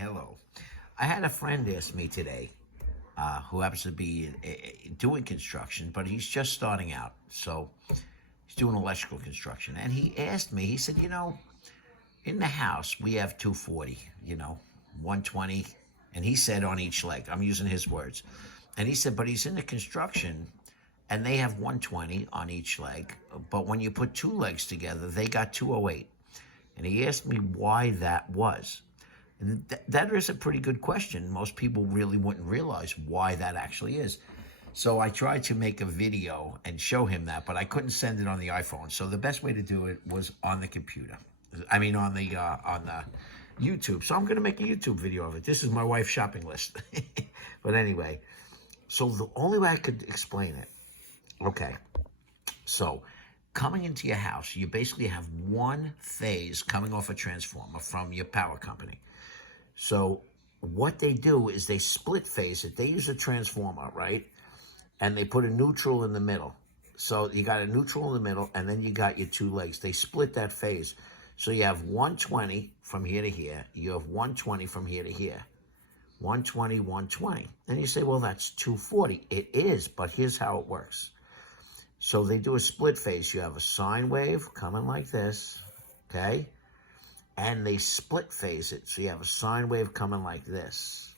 hello. I had a friend ask me today, who happens to be doing construction, but he's just starting out. So he's doing electrical construction. And he asked me, he said, in the house, we have 240, 120. And he said on each leg, I'm using his words. And he said, but he's in the construction and they have 120 on each leg. But when you put two legs together, they got 208. And he asked me why that was. And that is a pretty good question. Most people really wouldn't realize why that actually is. So I tried to make a video and show him that, but I couldn't send it on the iPhone. So the best way to do it was on the computer. I mean, on the YouTube. So I'm going to make a YouTube video of it. This is my wife's shopping list. But anyway, so the only way I could explain it, okay, so coming into your house, you basically have one phase coming off a transformer from your power company. So what they do is they split phase it. They use a transformer, right? And they put a neutral in the middle. So you got a neutral in the middle, and then you got your two legs. They split that phase. So you have 120 from here to here. You have 120 from here to here. 120, 120. And you say, well, that's 240. It is, but here's how it works. So they do a split phase. You have a sine wave coming like this, okay? And they split phase it. So you have a sine wave coming like this.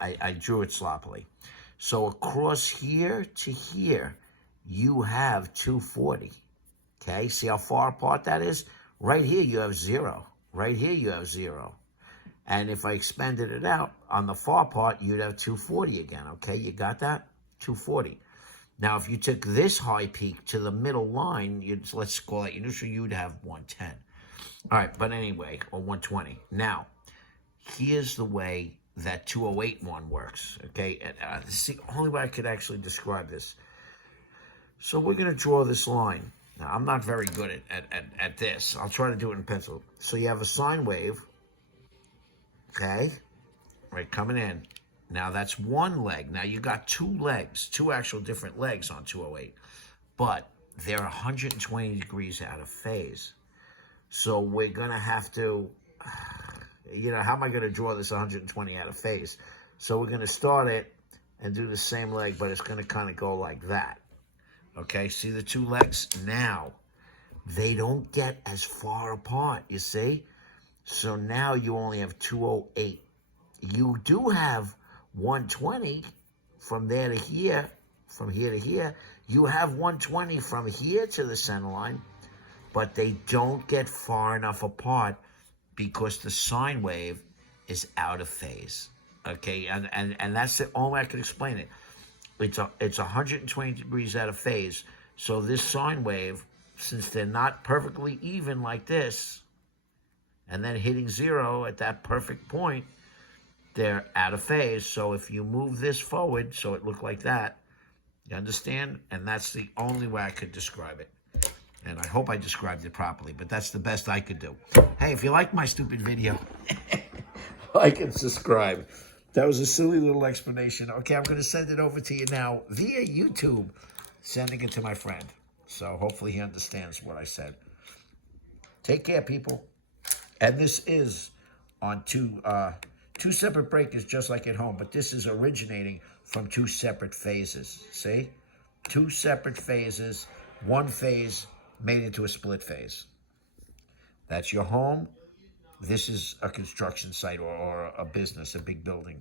I drew it sloppily. So across here to here, you have 240, okay? See how far apart that is? Right here, you have 0. Right here, you have 0. And if I expanded it out, on the far part, you'd have 240 again, okay? You got that? 240. Now, if you took this high peak to the middle line, let's call it your neutral, you'd have 110. All right, but anyway, or 120. Now, here's the way that 208 one works, okay? And this is the only way I could actually describe this. So we're going to draw this line. Now, I'm not very good at this. I'll try to do it in pencil. So you have a sine wave, okay? Right, coming in. Now, that's one leg. Now, you got two legs, two actual different legs on 208. But they're 120 degrees out of phase. So we're going to have to, how am I going to draw this 120 out of phase? So we're going to start it and do the same leg, but it's going to kind of go like that. Okay, see the two legs? Now, they don't get as far apart, you see? So now you only have 208. You do have 120 from there to here, from here to here. You have 120 from here to the center line, but they don't get far enough apart because the sine wave is out of phase, okay? And that's the only way I can explain it. It's 120 degrees out of phase, so this sine wave, since they're not perfectly even like this, and then hitting 0 at that perfect point, they're out of phase. So if you move this forward so it looked like that, you understand? And that's the only way I could describe it. And I hope I described it properly, but that's the best I could do. Hey, if you like my stupid video, like and subscribe. That was a silly little explanation. Okay, I'm going to send it over to you now via YouTube, sending it to my friend. So hopefully he understands what I said. Take care, people. And this is on two separate breakers, just like at home, but this is originating from two separate phases. See? Two separate phases, one phase made into a split phase. That's your home. This is a construction site or a business, a big building.